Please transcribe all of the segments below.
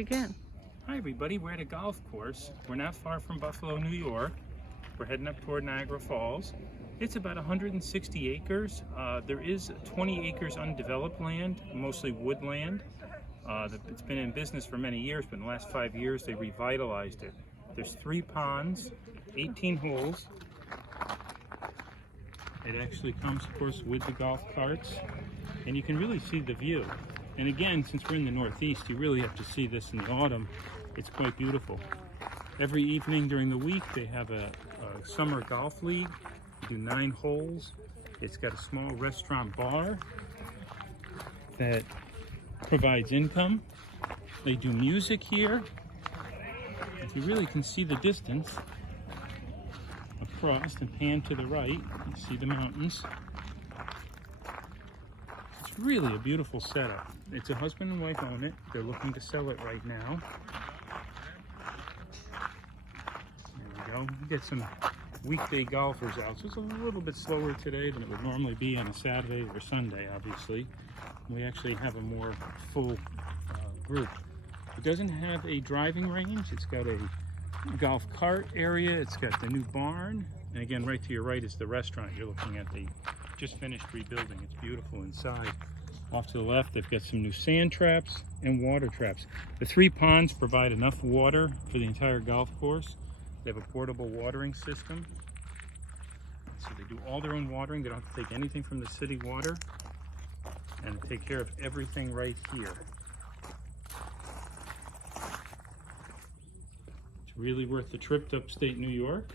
Again. Hi everybody, we're at a golf course. We're not far from Buffalo, New York. We're heading up toward Niagara Falls. It's about 160 acres. There is 20 acres undeveloped land, mostly woodland. It's been in business for many years, but in the last 5 years they revitalized it. There's 3 ponds, 18 holes. It actually comes, of course, with the golf carts, and you can really see the view. And again, since we're in the Northeast, you really have to see this in the autumn. It's quite beautiful. Every evening during the week, they have a summer golf league. They do 9 holes. It's got a small restaurant bar that provides income. They do music here. If you really can see the distance across and pan to the right, you see the mountains. It's really a beautiful setup. It's a husband and wife own it. They're looking to sell it right now. There we go. We get some weekday golfers out. So it's a little bit slower today than it would normally be on a Saturday or Sunday, obviously. We actually have a more full group. It doesn't have a driving range. It's got a golf cart area. It's got the new barn. And again, right to your right is the restaurant. You're looking at the just finished rebuilding. It's beautiful inside. Off to the left, they've got some new sand traps and water traps. The 3 ponds provide enough water for the entire golf course. They have a portable watering system. So they do all their own watering. They don't have to take anything from the city water, and take care of everything right here. It's really worth the trip to upstate New York.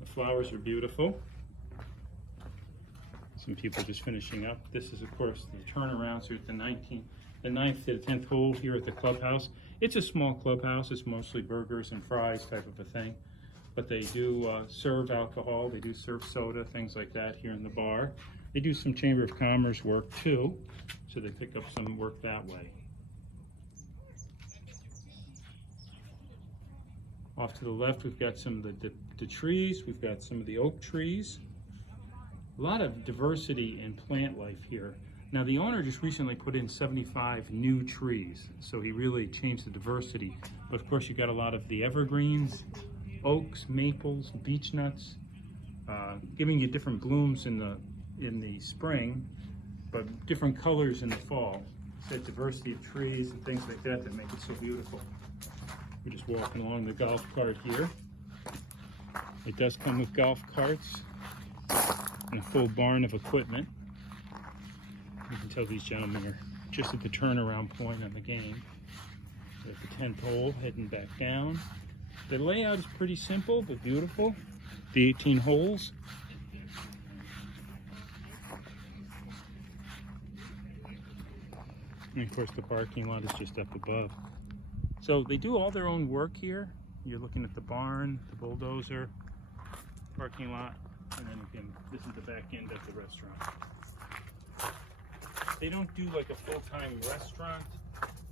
The flowers are beautiful. Some people just finishing up. This is, of course, the turnaround. So at the 9th to the 10th hole here at the clubhouse. It's a small clubhouse. It's mostly burgers and fries type of a thing. But they do serve alcohol. They do serve soda, things like that here in the bar. They do some Chamber of Commerce work too. So they pick up some work that way. Off to the left, we've got some of the trees. We've got some of the oak trees. A lot of diversity in plant life here. Now the owner just recently put in 75 new trees, so he really changed the diversity. But of course you got a lot of the evergreens, oaks, maples, beech nuts, giving you different blooms in the spring, but different colors in the fall. It's that diversity of trees and things like that that make it so beautiful. We're just walking along the golf cart here. It does come with golf carts and a full barn of equipment. You can tell these gentlemen are just at the turnaround point on the game. We're at the 10th hole, heading back down. The layout is pretty simple but beautiful. The 18 holes. And of course the parking lot is just up above. So they do all their own work here. You're looking at the barn, the bulldozer, parking lot, and then again, this is the back end of the restaurant. They don't do like a full-time restaurant.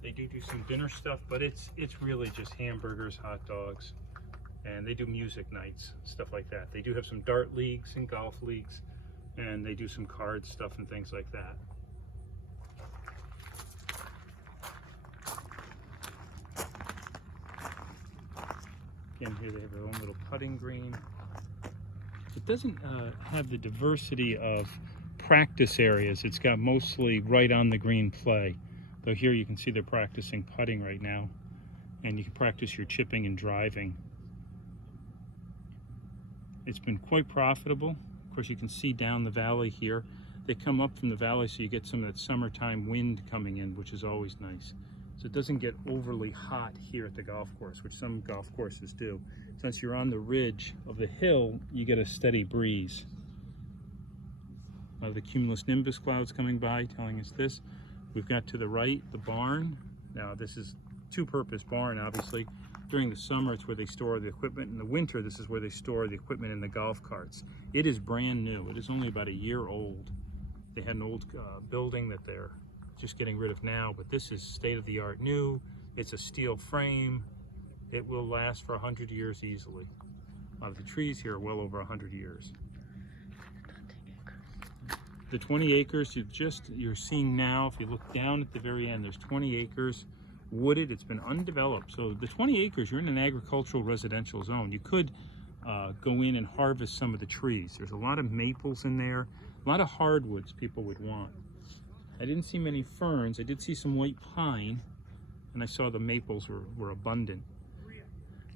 They do some dinner stuff, but it's really just hamburgers, hot dogs, and they do music nights, stuff like that. They do have some dart leagues and golf leagues, and they do some card stuff and things like that. Again, here they have their own little putting green. It doesn't have the diversity of practice areas. It's got mostly right on the green play. Though here you can see they're practicing putting right now, and you can practice your chipping and driving. It's been quite profitable. Of course, you can see down the valley here. They come up from the valley, so you get some of that summertime wind coming in, which is always nice. So it doesn't get overly hot here at the golf course, which some golf courses do. Since you're on the ridge of the hill, you get a steady breeze. The cumulus nimbus clouds coming by telling us this. We've got to the right the barn. Now this is two-purpose barn, obviously. During the summer, it's where they store the equipment. In the winter, this is where they store the equipment in the golf carts. It is brand new. It is only about a year old. They had an old building that they're just getting rid of now, but this is state-of-the-art new. It's a steel frame. It will last for 100 years easily. A lot of the trees here are well over 100 years. The 20 acres you're seeing now, if you look down at the very end, there's 20 acres wooded. It's been undeveloped. So the 20 acres, you're in an agricultural residential zone. You could go in and harvest some of the trees. There's a lot of maples in there, a lot of hardwoods people would want. I didn't see many ferns. I did see some white pine, and I saw the maples were abundant.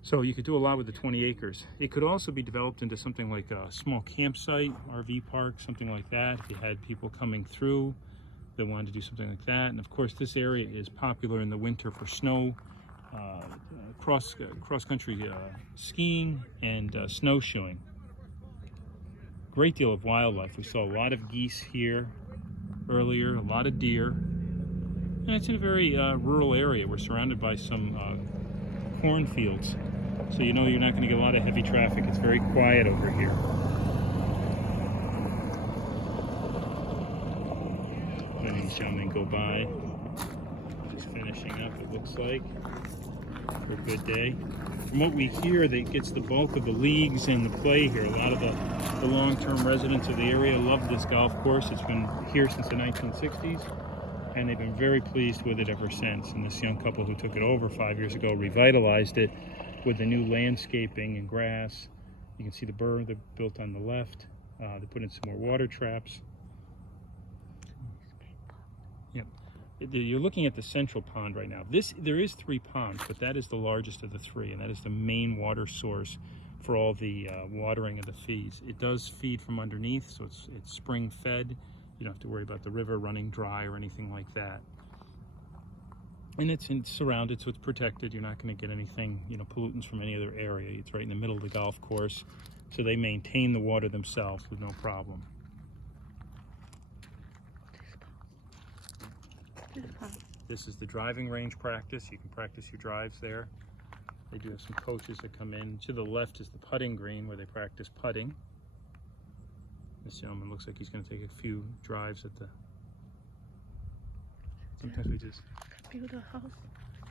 So you could do a lot with the 20 acres. It could also be developed into something like a small campsite, RV park, something like that. If you had people coming through that wanted to do something like that. And of course, this area is popular in the winter for snow, cross-country skiing and snowshoeing. Great deal of wildlife. We saw a lot of geese here earlier, a lot of deer. And it's in a very rural area. We're surrounded by some cornfields. So you know you're not going to get a lot of heavy traffic. It's very quiet over here. Letting these gentlemen go by. Just finishing up, it looks like, for a good day. From what we hear, that gets the bulk of the leagues and the play here. A lot of the long-term residents of the area love this golf course. It's been here since the 1960s, and they've been very pleased with it ever since. And this young couple who took it over 5 years ago revitalized it with the new landscaping and grass. You can see the berm they built on the left. They put in some more water traps. Yep. You're looking at the central pond right now. There is 3 ponds, but that is the largest of the 3, and that is the main water source for all the watering of the fees. It does feed from underneath, so it's spring fed. You don't have to worry about the river running dry or anything like that. And it's surrounded, so it's protected. You're not going to get anything, pollutants from any other area. It's right in the middle of the golf course, so they maintain the water themselves with no problem. This is the driving range practice. You can practice your drives there. They do have some coaches that come in. To the left is the putting green where they practice putting. This gentleman looks like he's going to take a few drives at the... Sometimes we just... Build a house.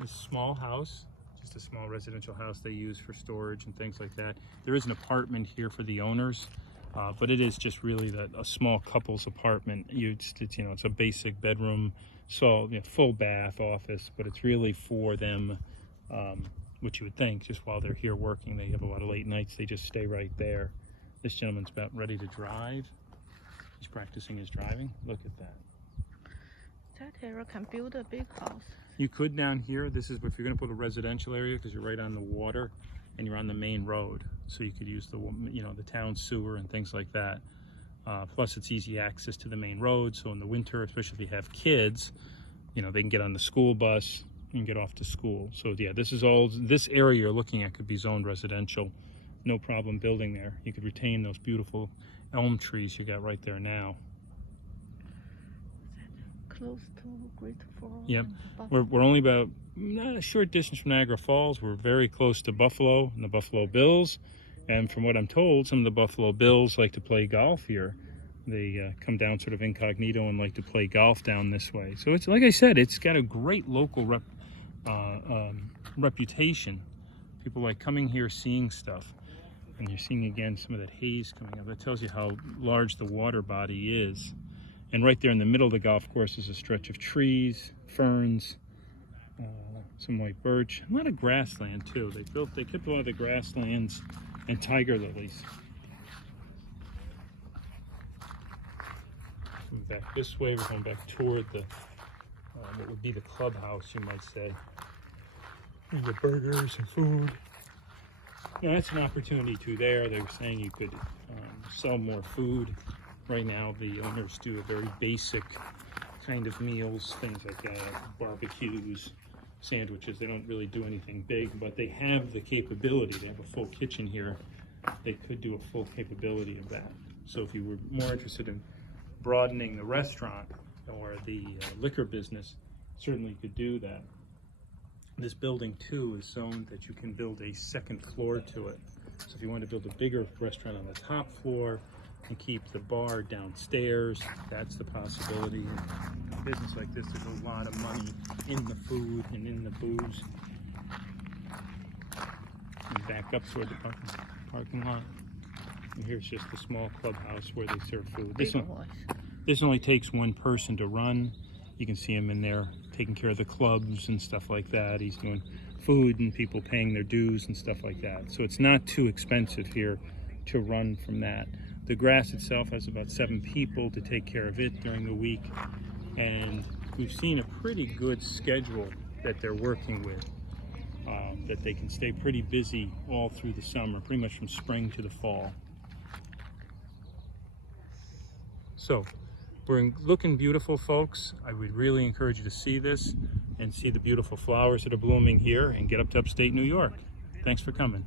A small house, just a small residential house they use for storage and things like that. There is an apartment here for the owners, but it is just really a small couple's apartment. It's a basic bedroom, so full bath, office, but it's really for them, what you would think, just while they're here working. They have a lot of late nights, they just stay right there. This gentleman's about ready to drive. He's practicing his driving. Look at that. That area can build a big house. You could down here. This is if you're going to put a residential area, because you're right on the water and you're on the main road, so you could use the town sewer and things like that. Plus, it's easy access to the main road. So in the winter, especially if you have kids, they can get on the school bus and get off to school. So yeah, this area you're looking at could be zoned residential. No problem building there. You could retain those beautiful elm trees you got right there now. Close to Great Falls. Yep, we're only about a short distance from Niagara Falls. We're very close to Buffalo and the Buffalo Bills, and from what I'm told, some of the Buffalo Bills like to play golf here. They come down sort of incognito and like to play golf down this way. So it's, like I said, it's got a great local reputation. People like coming here, seeing stuff, and you're seeing again some of that haze coming up. That tells you how large the water body is. And right there in the middle of the golf course is a stretch of trees, ferns, some white birch, a lot of grassland too. They kept a lot of the grasslands and tiger lilies. Moving back this way, we're going back toward the what would be the clubhouse, you might say. And the burgers and food. That's an opportunity too there. They were saying you could sell more food. Right now, the owners do a very basic kind of meals, things like barbecues, sandwiches. They don't really do anything big, but they have the capability. They have a full kitchen here. They could do a full capability of that. So if you were more interested in broadening the restaurant or the liquor business, certainly you could do that. This building, too, is zoned that you can build a second floor to it. So if you want to build a bigger restaurant on the top floor, and keep the bar downstairs, that's the possibility. In a business like this, there's a lot of money in the food and in the booze. And back up toward the parking lot. And here's just a small clubhouse where they serve food. This only takes one person to run. You can see them in there taking care of the clubs and stuff like that. He's doing food and people paying their dues and stuff like that. So it's not too expensive here to run from that. The grass itself has about 7 people to take care of it during the week. And we've seen a pretty good schedule that they're working with, that they can stay pretty busy all through the summer, pretty much from spring to the fall. So we're looking beautiful, folks. I would really encourage you to see this and see the beautiful flowers that are blooming here and get up to upstate New York. Thanks for coming.